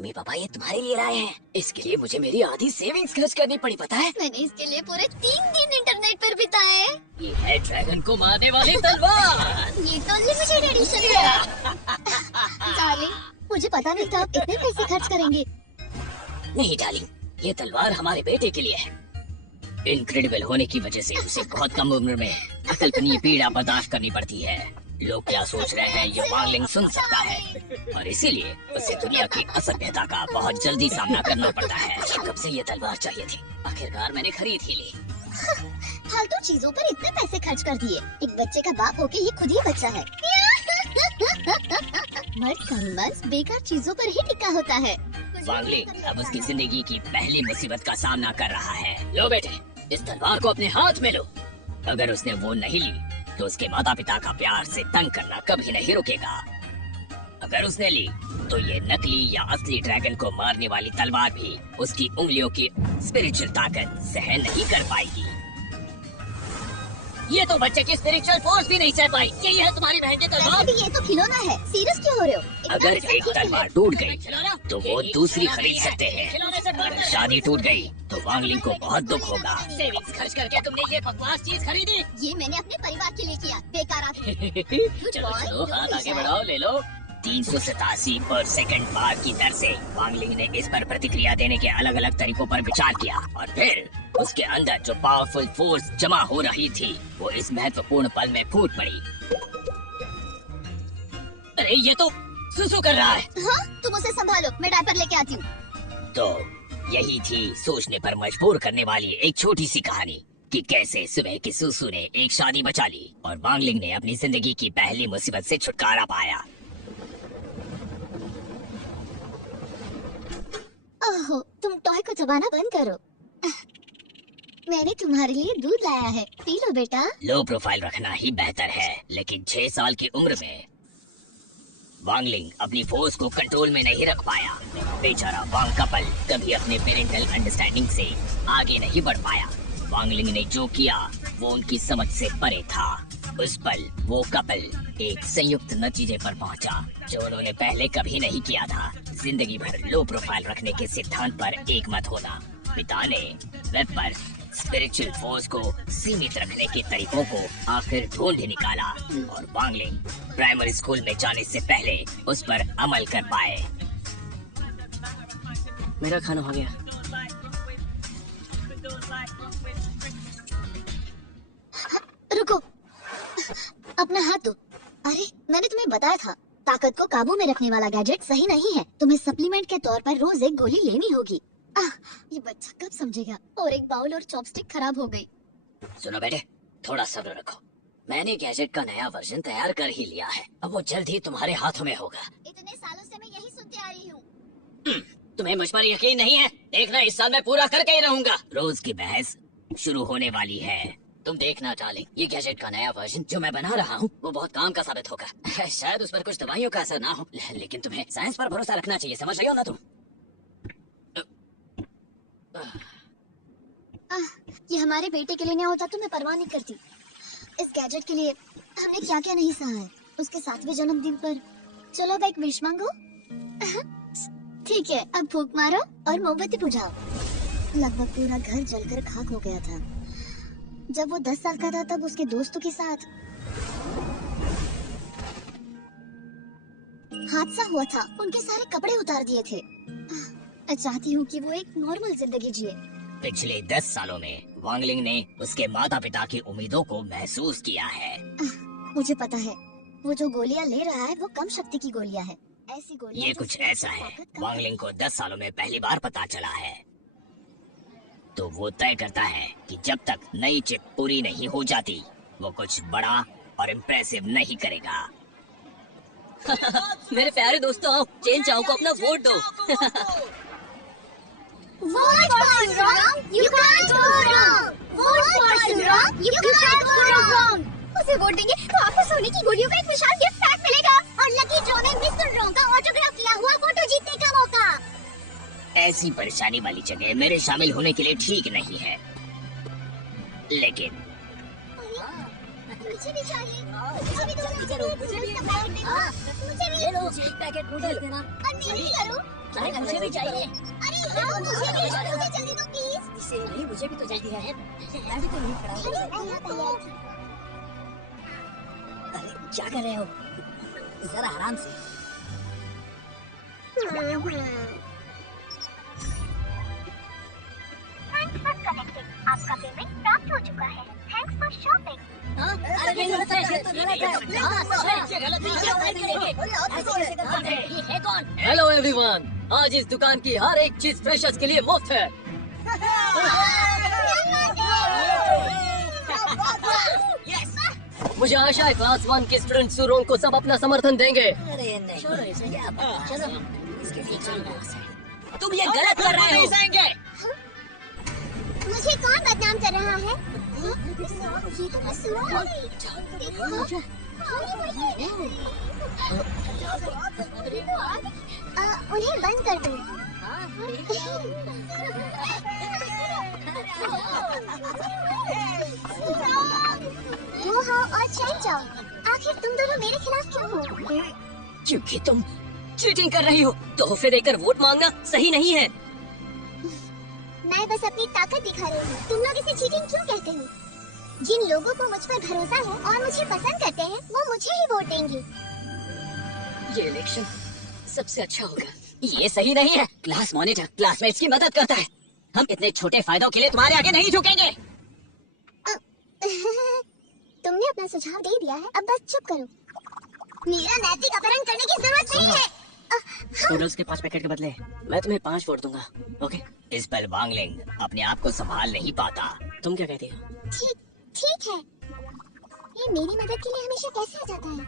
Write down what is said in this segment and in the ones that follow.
Mummy papa ये तुम्हारे लिए लाए हैं। इसके लिए मुझे मेरी आधी सेविंग्स खर्च करनी पड़ी, पता है? मैंने इसके लिए पूरे 3 दिन इंटरनेट पर बिताए। ये है ड्रैगन को मारने वाली तलवार। ये तो लिमिटेड एडिशन है। डार्लिंग, मुझे पता नहीं था आप इतने पैसे खर्च करेंगे। नहीं डार्लिंग, ये तलवार हमारे बेटे के लिए है। इनक्रेडिबल होने की वजह से उसे बहुत कम उम्र में अकल्पनीय पीड़ा बर्दाश्त करनी पड़ती है। लोग क्या सोच रहे हैं ये वांगलिंग सुन सकता है और इसीलिए उसे दुनिया की असभ्यता का बहुत जल्दी सामना करना पड़ता है। कब से ये तलवार चाहिए थी, आखिरकार मैंने खरीद ही ली। फालतू चीजों पर इतने पैसे खर्च कर दिए। एक बच्चे का बाप होके ये खुद ही बच्चा है। मर्द का रोमांस बेकार चीजों पर ही टिका होता है। वांगलिंग अब उसकी जिंदगी की पहली मुसीबत का सामना कर रहा है। लो बेटे, इस तलवार को अपने हाथ में लो। अगर उसने वो नहीं ली तो उसके माता पिता का प्यार से तंग करना कभी नहीं रुकेगा। अगर उसने ली तो ये नकली या असली ड्रैगन को मारने वाली तलवार भी उसकी उंगलियों की स्पिरिचुअल ताकत सहन नहीं कर पाएगी। ये तो बच्चे की स्पिरिचुअल फोर्स भी नहीं सह पाई। यही है तुम्हारी बहन की तलवार। ये तो खिलौना है, सीरियस क्यों हो रहे हो? अगर एक तलवार टूट गई तो वो दूसरी खरीद सकते हैं। अगर शादी टूट गई तो वांगलिंग को बहुत दुख होगा। सेविंग्स खर्च करके तुमने ये बकवास चीज खरीदी। ये मैंने अपने परिवार के लिए किया, बेकार आदमी। चलो चलो, हाथ आगे बढ़ाओ, ले लो। 387 पर सेकंड बार की दर से वांगलिंग ने इस पर प्रतिक्रिया देने के अलग अलग तरीकों पर विचार किया और फिर उसके अंदर जो पावरफुल फोर्स जमा हो रही थी वो इस महत्वपूर्ण पल में फूट पड़ी। अरे ये तो सुसु कर रहा है। हाँ, तुम उसे संभालो, मैं डायपर लेके आती हूँ। तो यही थी सोचने पर मजबूर करने वाली एक छोटी सी कहानी कि कैसे सुबह की सुसु ने एक शादी बचा ली और वांगलिंग ने अपनी जिंदगी की पहली मुसीबत से छुटकारा पाया। ओहो, तुम टॉय को चबाना बंद करो। मैंने तुम्हारे लिए दूध लाया है, पी लो बेटा। लो प्रोफाइल रखना ही बेहतर है, लेकिन 6 साल की उम्र में वांगलिंग अपनी फोर्स को कंट्रोल में नहीं रख पाया। बेचारा वांग कपल कभी अपने पेरेंटल अंडरस्टैंडिंग से आगे नहीं बढ़ पाया। वांगलिंग ने जो किया वो उनकी समझ से परे था। उस पल वो कपल एक संयुक्त नतीजे पर पहुंचा जो उन्होंने पहले कभी नहीं किया था। जिंदगी भर लो प्रोफाइल रखने के सिद्धांत पर एकमत होना। पिता ने वेब पर स्पिरिचुअल फोर्स को सीमित रखने के तरीकों को आखिर ढूंढ निकाला और वांगलिंग प्राइमरी स्कूल में जाने से पहले उस पर अमल कर पाए। मेरा खाना हो गया। रुको, अपना हाथ दो। अरे, मैंने तुम्हें बताया था ताकत को काबू में रखने वाला गैजेट सही नहीं है। तुम्हें सप्लीमेंट के तौर पर रोज एक गोली लेनी होगी। ये बच्चा कब समझेगा? और एक बाउल और चॉपस्टिक खराब हो गई। सुनो बेटे, थोड़ा सब्र रखो। मैंने गैजेट का नया वर्जन तैयार कर ही लिया है। अब वो जल्द ही तुम्हारे हाथों में होगा। इतने सालों से मैं यही सुनते आ रही हूँ। तुम्हें मुझ पर यकीन नहीं है? देखना, इस साल मैं पूरा करके ही रहूंगा। रोज की बहस शुरू होने वाली है। तुम देखना डार्लिंग, ये गैजेट का नया वर्जन जो मैं बना रहा हूँ वो बहुत काम का साबित होगा। शायद उस पर कुछ दवाइयों का असर ना हो, लेकिन तुम्हें साइंस पर भरोसा रखना चाहिए। समझ रही हो ना तुम? ये हमारे बेटे के लिए नहीं होता तो मैं परवाह नहीं करती। इस गैजेट के लिए हमने क्या क्या नहीं सहा है। उसके 7वें जन्मदिन पर। चलो अब एक विश मांगो। ठीक है, अब फूंक मारो और मोमबत्ती बुझाओ। लगभग पूरा घर जलकर खाक हो गया था। जब वो 10 साल का था तब उसके दोस्तों के साथ हादसा हुआ था। उनके सारे कपड़े उतार दिए थे। मैं चाहती हूँ कि वो एक नॉर्मल जिंदगी जिए। पिछले 10 सालों में वांगलिंग ने उसके माता पिता की उम्मीदों को महसूस किया है। मुझे पता है, वो जो गोलियां ले रहा है वो कम शक्ति की गोलियां हैं। ऐसी गोलियां ये जो कुछ स्पिरिचुअल ऐसा है ताकत कम वांगलिंग को 10 सालों में पहली बार पता चला है। तो वो तय करता है कि जब तक नई चिप पूरी नहीं हो जाती वो कुछ बड़ा और इम्प्रेसिव नहीं करेगा। मेरे प्यारे दोस्तों, आओ चेन चाओ को अपना वोट दो। Vote for Sirong, you can't go wrong. Vote for Sirong, you can't go wrong. उसे वोट देंगे तो आपको सोने की गोलियों का एक विशाल गिफ्ट पैक मिलेगा और लकी ड्रॉ में मिस्टर रॉन्ग का ऑटोग्राफ किया हुआ फोटो जीतने का मौका। ऐसी परेशानी वाली जगह मेरे शामिल होने के लिए ठीक नहीं है, लेकिन मुझे भी चाहिए। मुझे भी दो, मुझे भी। मुझे भी ले लो एक पैकेट नूडल देना। और मैं नहीं करूँ। अरे मुझे भी चाहिए। अरे यार मुझे जल्दी दो प्लीज। नहीं मुझे भी तो जल्दी है। मैं भी तो नहीं खड़ा हूँ। अरे क्या कर रहे हो? जरा आराम से। Thanks for connecting. आपका पेमेंट प्राप्त हो चुका है। Thanks for shopping. अरे ये गलत है। ये तो गलत है। ये गलत है। ये है कौन? हेलो एवरीवन, आज इस दुकान की हर एक चीज फ्रेशर्स के लिए मुफ्त है। मुझे आशा है क्लास 1 के स्टूडेंट सुरोंग को सब अपना समर्थन देंगे। अरे नहीं। चलो इसके पीछे तुम ये गलत कर रहे हो। मुझे कौन बदनाम कर रहा है? ये तो मैं सुनो। देखो उन्हें बंद कर दो। वो हाओ और चैन चाओ, आखिर तुम दोनों मेरे खिलाफ क्यों हो? क्योंकि तुम चीटिंग कर रही हो। तोहफे देकर वोट मांगना सही नहीं है। मैं बस अपनी ताकत दिखा रही हूँ। तुम लोग इसे चीटिंग क्यों कहते हो? जिन लोगों को मुझ पर भरोसा है और मुझे पसंद करते हैं, वो मुझे ही वोट देंगे। ये इलेक्शन सबसे अच्छा होगा। ये सही नहीं है। क्लास मॉनिटर क्लासमेट्स की मदद करता है। हम इतने छोटे फायदों के लिए तुम्हारे आगे नहीं झुकेंगे। तुमने अपना सुझाव दे दिया है, अब बस चुप करो। मेरा नैतिक अपहरण करने की जरूरत नहीं है। नूडल्स के 5 पैकेट के बदले मैं तुम्हें 5 वोट दूंगा। ओके? इस पर वांगलिंग अपने आप को संभाल नहीं पाता। तुम क्या कहती हो? ठीक है। ये मेरी मदद के लिए हमेशा कैसे आ जाता है?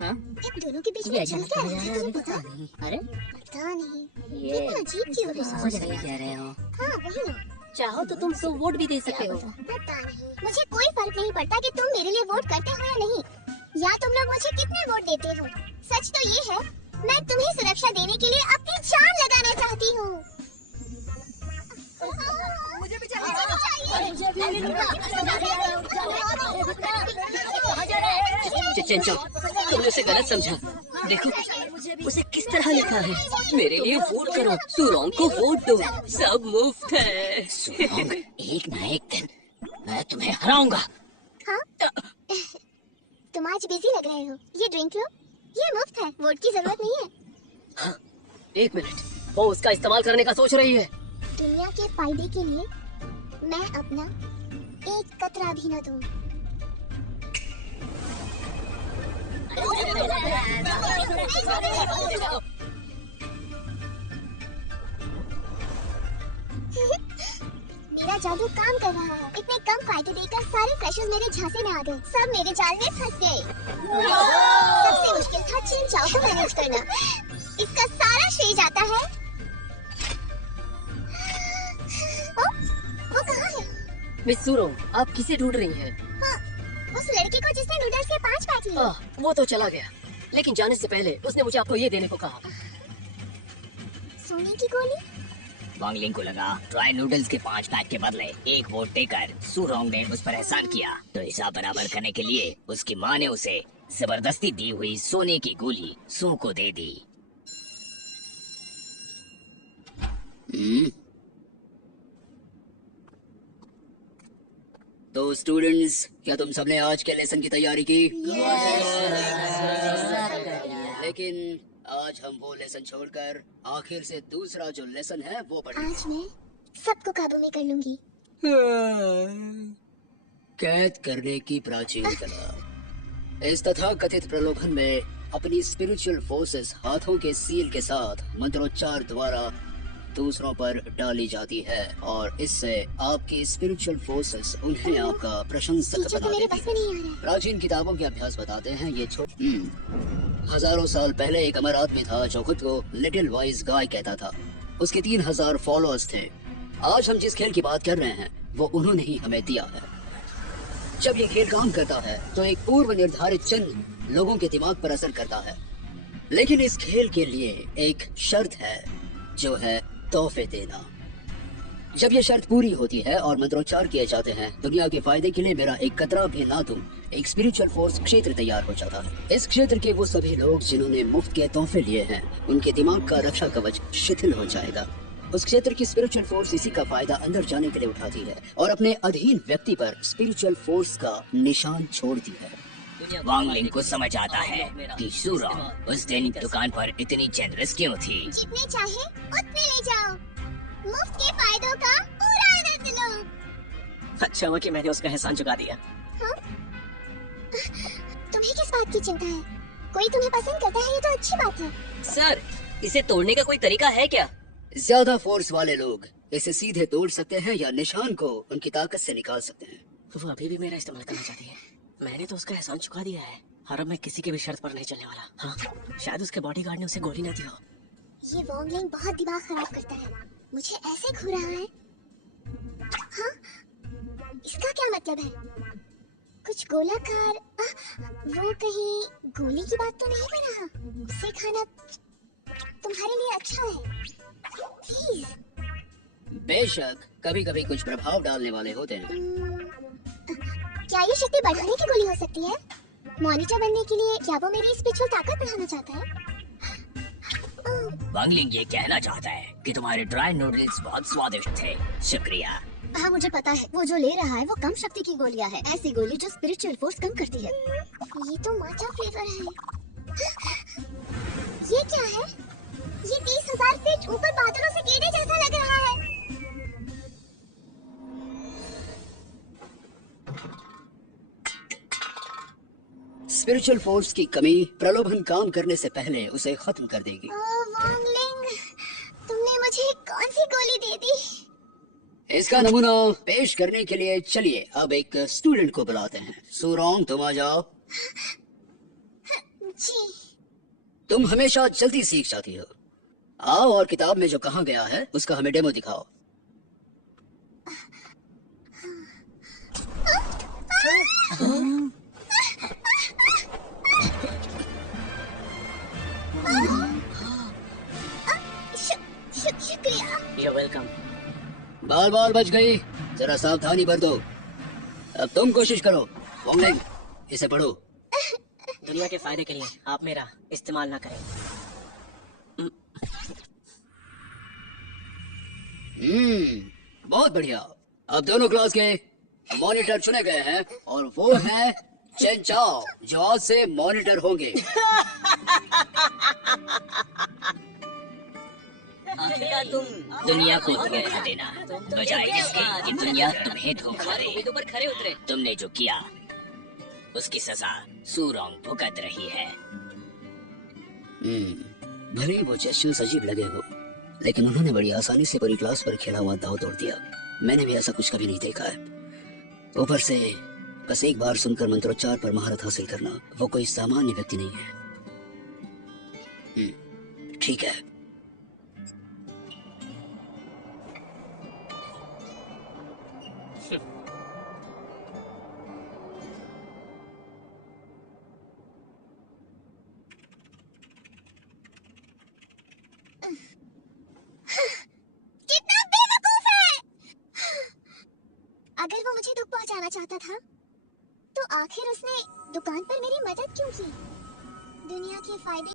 हाँ? इन दोनों के बीच में चल क्या रहा है तुम्हें पता? अरे पता नहीं। इतना अजीब क्यों है? समझ नहीं कह रहे हो। हाँ वही ना। चाहो तो तुम 100 वोट भी दे सकते हो। पता नहीं। मुझे कोई फर्क नहीं पड़ता कि तुम मेरे लिए वोट करते हो या नहीं, या तुम लोग मुझे कितने वोट देते हो। सच तो ये है, मैं तुम्हें सुरक्षा देने के लिए अपनी जान लगाना चाहती हूँ। मुझे भी चाहिए। चेंचो, तुमने उसे गलत समझा। देखो उसे किस तरह लिखा है। मेरे लिए वोट करो, सुरोंग को वोट दो, सब मुफ्त है। सुरोंग, एक ना एक दिन मैं तुम्हें हराऊंगा। हाँ? तुम आज बिजी लग रहे हो। ये ड्रिंक लो, ये मुफ्त है, वोट की जरूरत नहीं है। हाँ, 1 मिनट, वो उसका इस्तेमाल करने का सोच रही है। दुनिया के फायदे के लिए मैं अपना एक कतरा भी न दूं। मेरा जादू काम कर रहा है। इतने कम फायदे देकर सारे फ्रेशर्स मेरे झांसे में आ गए। सब मेरे जाल में फंस गए। सबसे मुश्किल था चीन चाओ को मैनेज करना। इसका सारा श्रेय जाता है। वो कहाँ है? मिस सुरोंग, आप किसे ढूंढ रही हैं? हाँ, उस लड़के को जिसने नूडल्स के 5 पैक लिए। वो तो चला गया, लेकिन जाने से पहले उसने मुझे आपको ये देने को कहा। सोने की गोली? वांगलिंग को लगा ट्राई नूडल्स के 5 पैक के बदले 1 वोट देकर सुरोंग ने उस पर एहसान किया, तो हिसाब बराबर करने के लिए उसकी माँ ने उसे जबरदस्ती दी हुई सोने की गोली सू को दे दी। तो स्टूडेंट्स, क्या तुम सबने आज के लेसन की तैयारी की? लेकिन आज हम वो लेसन छोड़कर आखिर से दूसरा जो लेसन है वो पढ़ेंगे। आज मैं सबको काबू में कर लूंगी। कैद करने की प्राचीन कला। इस तथा कथित प्रलोभन में अपनी स्पिरिचुअल फोर्सेस हाथों के सील के साथ मंत्रोच्चार द्वारा दूसरों पर डाली जाती है और इससे आपकी स्पिरिचुअल फोर्सेस उन्हें आपका प्रशंसक टीचर बना तो मेरे देती बस है। में नहीं आ रहा है। प्राचीन किताबों के अभ्यास बताते हैं ये हजारों साल पहले एक अमर आदमी था जो खुद को लिटिल वाइज गाय कहता था। उसके 3000 फॉलोअर्स थे। आज हम जिस खेल की बात कर रहे हैं वो उन्होंने ही हमें दिया है। जब ये खेल काम करता है तो एक पूर्व निर्धारित चिन्ह लोगों के दिमाग पर असर करता है, लेकिन इस खेल के लिए एक शर्त है जो है तोहफे देना। जब ये शर्त पूरी होती है और मंत्रोच्चार किए जाते हैं, दुनिया के फायदे के लिए मेरा एक कतरा भी ना दूं, एक स्पिरिचुअल फोर्स क्षेत्र तैयार हो जाता है। इस क्षेत्र के वो सभी लोग जिन्होंने मुफ्त के तोहफे लिए हैं, उनके दिमाग का रक्षा कवच शिथिल हो जाएगा। उस क्षेत्र की स्पिरिचुअल फोर्स इसी का फायदा अंदर जाने के लिए उठाती है और अपने अधीन व्यक्ति पर स्पिरिचुअल फोर्स का निशान छोड़ती है। वांगलिंग को समझ आता है कि सूरॉन्ग उस दिन दुकान पर इतनी जेनरस क्यों थी। जितने चाहे उतने ले जाओ, मुफ्त के फायदों का पूरा आनंद लो। अच्छा हुआ कि मैंने उसका एहसान चुका दिया। हाँ? तुम्हें किस बात की चिंता है? कोई तुम्हें पसंद करता है, ये तो अच्छी बात है। सर, इसे तोड़ने का कोई तरीका है क्या? ज्यादा फोर्स वाले लोग इसे सीधे तोड़ सकते हैं या निशान को उनकी ताकत से निकाल सकते हैं। वो अभी भी मेरा इस्तेमाल करना चाहती है। मैंने तो उसका एहसान चुका दिया है और अब मैं किसी की भी शर्त पर नहीं चलने वाला। हाँ, शायद उसके बॉडीगार्ड ने उसे गोली ना दी हो। ये वांगलिंग बहुत दिमाग खराब करता है। मुझे ऐसे घूर रहा है। हाँ? इसका क्या मतलब है? कुछ गोलाकार, वो कहीं गोली की बात तो नहीं कर रहा? उसे खाना तुम्हारे लिए अच्छा है। प्लीज। बेशक कभी कभी कुछ प्रभाव डालने वाले होते हैं। क्या ये शक्ति बढ़ाने की गोली हो सकती है? मॉनिटर बनने के लिए क्या वो मेरी स्पिरिचुअल ताकत बढ़ाना चाहता है? वांगलिंग ये कहना चाहता है कि तुम्हारे ड्राई नूडल्स बहुत स्वादिष्ट थे। शुक्रिया। हाँ, मुझे पता है। वो जो ले रहा है वो कम शक्ति की गोलियां है, ऐसी गोली जो स्पिरिचुअल फोर्स कम करती है। ये तो माचा फ्लेवर है। ये क्या है? ये 30,000 फीट ऊपर बादलों से गिरने जैसा लग रहा है। स्पिरिचुअल फोर्स की कमी प्रलोभन काम करने से पहले उसे खत्म कर देगी। वांगलिंग, तुमने मुझे कौन सी गोली दे दी? इसका नमूना पेश करने के लिए चलिए अब एक स्टूडेंट को बुलाते हैं। सूरॉन्ग, तुम आ जाओ। जी। तुम हमेशा जल्दी सीख जाती हो। आओ और किताब में जो कहा गया है उसका हमें डेमो दिखाओ। शुक्रिया। You're welcome. बाल बाल बच गई, जरा सावधानी बरतो। अब तुम कोशिश करो। वांगलिंग, इसे पढ़ो। दुनिया के फायदे के लिए आप मेरा इस्तेमाल ना करें। बहुत बढ़िया। अब दोनों क्लास के मॉनिटर चुने गए हैं और वो हैं चेन चाओ, जो आज से मॉनिटर होंगे। तुम दुनिया को धोखा देना बजाय इसके कि दुनिया तुम्हें धोखा दे। उम्मीदों पर खरे उतरे। तुमने जो किया उसकी सजा सूरॉन्ग भुगत रही है। भले ही वो जेस्चर्स अजीब लगे हो, लेकिन उन्होंने बड़ी आसानी से पूरी क्लास पर खेला हुआ दाव तोड़ दिया। मैंने भी ऐसा कुछ कभी नहीं देखा है। ऊपर से बस एक बार सुनकर मंत्रोच्चार पर महारत हासिल करना, वो कोई सामान्य व्यक्ति नहीं है। ठीक है। कितना बेवकूफ है! अगर वो मुझे दुख पहुंचाना चाहता था, तो आखिर उसने दुकान पर मेरी मदद क्यों की? दुनिया के फायदे